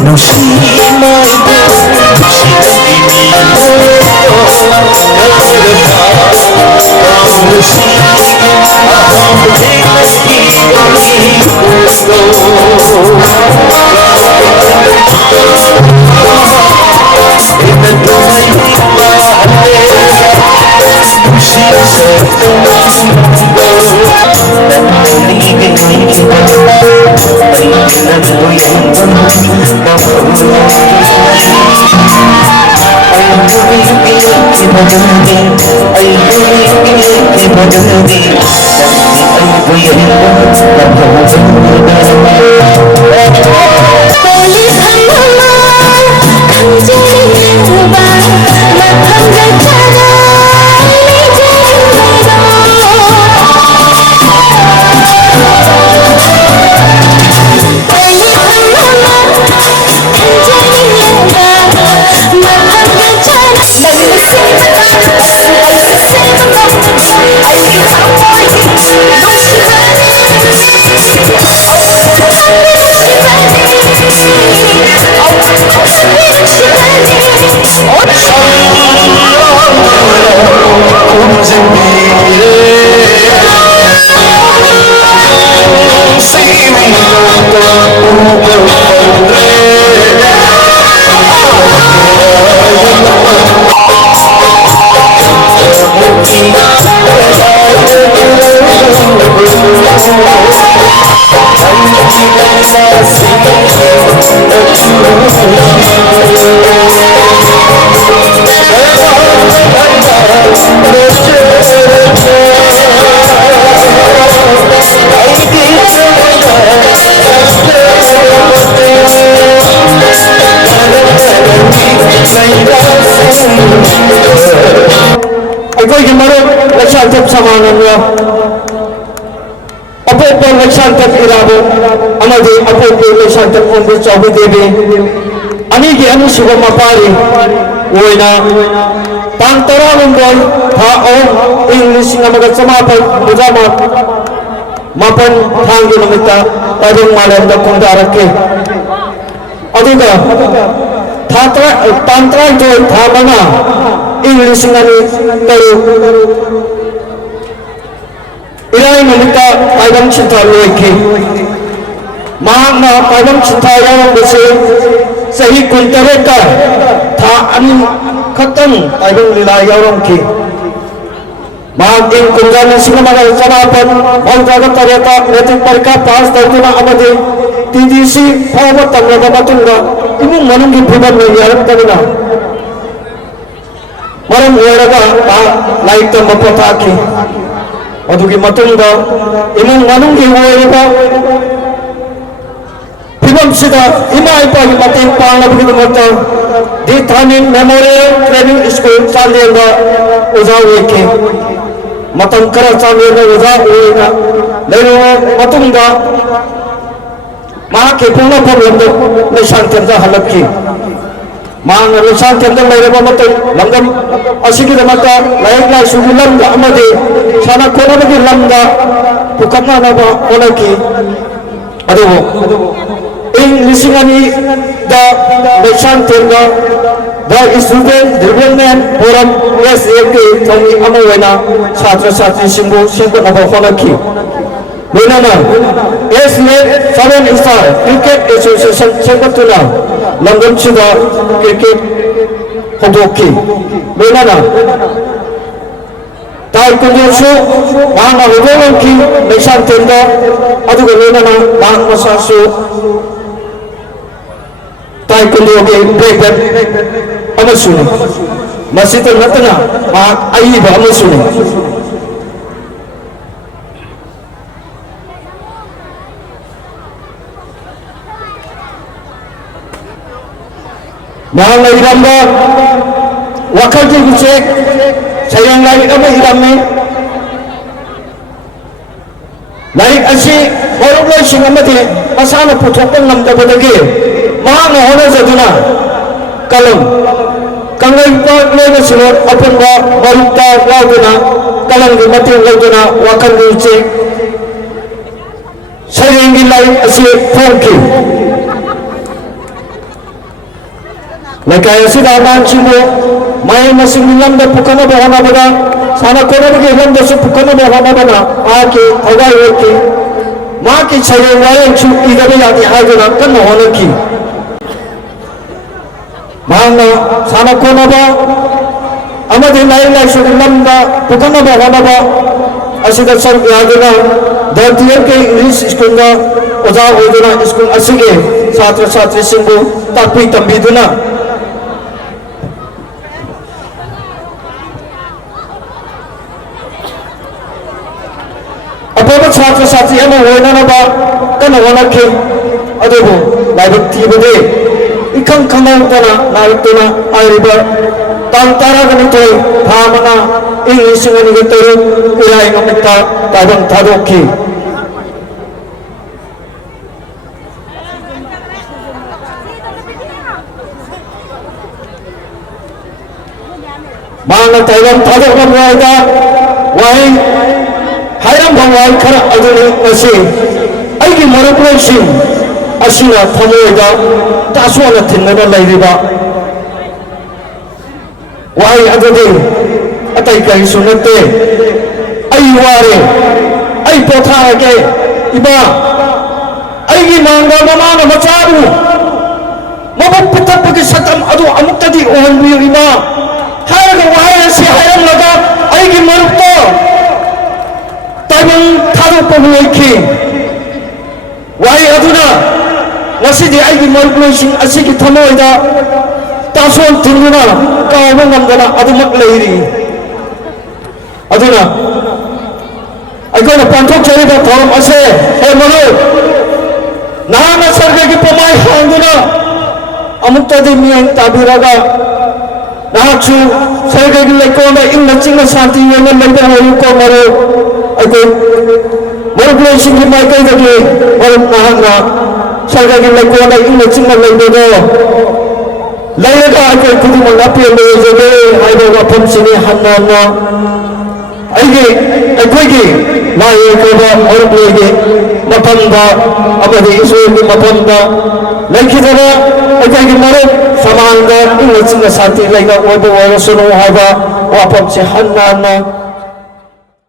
No, she Chobi Devi, Anigi Anusuga Mapari, Uena, Tantara Lungol, Tao, English Namaga Samapan, Mujama, Mapan, Tangi Namita, Tadung Malam, the Kundarake. Adiga, Tantra Joy, Tamana, English Nani, Taru, Ilai Namita, Adam Chita Loiki. Mahana Padam Chitayam Bese Sahi Kuntareka Tha An Khatan Padam Lilayam Ki Mahagin Kunjana Sinamaga Samapan Bangjaga Tareka Netik Parka Pas Tartuna Amade TDC Pava Tangaga Matunga Ibu Manungi Puban Yaram Tagina Maram Yaraga Laita Mapataki Adugi Matunga Ibu Manungi Yaraga Sida, Ima Ipagi Mating Pangabig Motor, di Tanin Memorial Training School, Salienda, Uzawiki, Matangkara Salienda, Uzawika, Lero Matunga, Mahaki Puna Pumanda, Nishantanda Halaki, Man Nishantanda Lereba Matung, Langam, Asiki Mata, Laika Sugulam, Amadi, Sana Konabagi Langa, Pukama Olaki, Ado. In Lisingani, the Meshantinga, the student, the women, Boram, yes, Tommy Amawena, Satra Sati Simbo, Simbo of Honaki. Winana, yes, 7 Star, Cricket Association, Chebatuna, London Chida, Cricket Hoboki. Winana. Taekwondo show, Manga Hoboki, Meshantinga, Aduganana, Mang Masasu. Taekwondo ke break amasuni masita natana ma aiba amasuni mahangna iramba wakal ki gusek sayang lai ama iramme laik asi baru lai singamati asana puthokkan namdabadagi mahangna hona jaduna kalam kangai pa lena sinot apunga barukta lauduna kalam gi mati lauduna wakal gi gusek sayang gi lai asi phonki Lekai asida man cibo, mai masing nilam da pukana bahana bada, sana kona bagi nilam da su pukana bahana bada, aki agai weki, maki cari wayang cu igabe yati hajuna kan bahana ki, mana sana kona ba, amadi lain lain su nilam da pukana bahana ba, asida sar yaduna, dhartiyan ke English school da, oja hojuna school asige, satra satri singbu tapi tambiduna. Apabila छात्र-छात्री ama hoina na ba kana wana ke adobo laibak tibade ikang kamau tana naik tana airiba tantara gani toy phamana English ngani gatoru ilai ngamita tabang tadoki mana tabang tadok ngamida wai Hayam bangwai khara aduni ase aigi maruplosin asina thamoida taswana thinna lairiba wai adudi atai kai sunate ai ware ai potha ke iba aigi manga mama macharu mabuk pitapagi satam adu amuktadi ohanbi iba haga wai ase hayam laga aigi marupto Tabang taruh pemuliki, wahai aduna, masih di aigi maruplosin asik thamoy da, tason tinguna, kau mengamdana adumak leiri, aduna, aiko na pantok cari da thoram ase, mano, nana sarga ki pemai handuna, amuk tadi miyang tabiraga, nahachu sarga ki lekona inna chinga santi yana lenda hoyu ko maro. Aku baru singgi mereka jadi baru nahanga saya lagi lakukan lagi macam mana lagi layak aku kudu mengapi lagi jadi ayo apa sini hanna aku lagi layak aku baru lagi mapanda apa di isu ini mapanda lagi kita aku lagi baru sama anda ini cina sati lagi aku baru suruh apa sih hanna